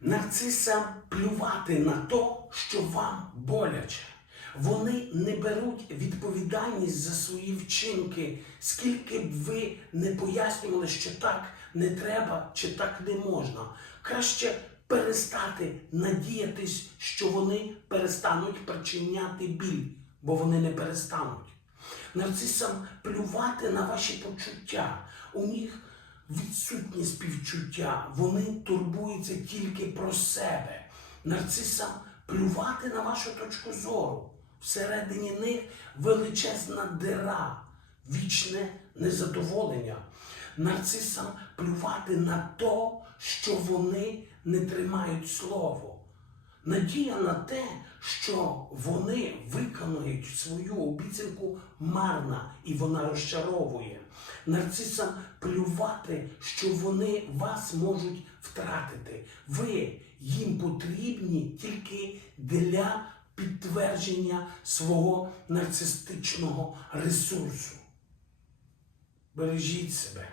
Нарцисам плювати на то, що вам боляче. Вони не беруть відповідальність за свої вчинки, скільки б ви не пояснювали, що так не треба чи так не можна. Краще перестати надіятись, що вони перестануть причиняти біль, бо вони не перестануть. Нарцисам плювати на ваші почуття. У них відсутнє співчуття. Вони турбуються тільки про себе. Нарцисам плювати на вашу точку зору. Всередині них величезна дира, вічне незадоволення. Нарцисам плювати на то, що вони не тримають слово. Надія на те, що вони виконують свою обіцянку марна і вона розчаровує. Нарцисам плювати, що вони вас можуть втратити. Ви їм потрібні тільки для підтвердження свого нарцистичного ресурсу. Бережіть себе.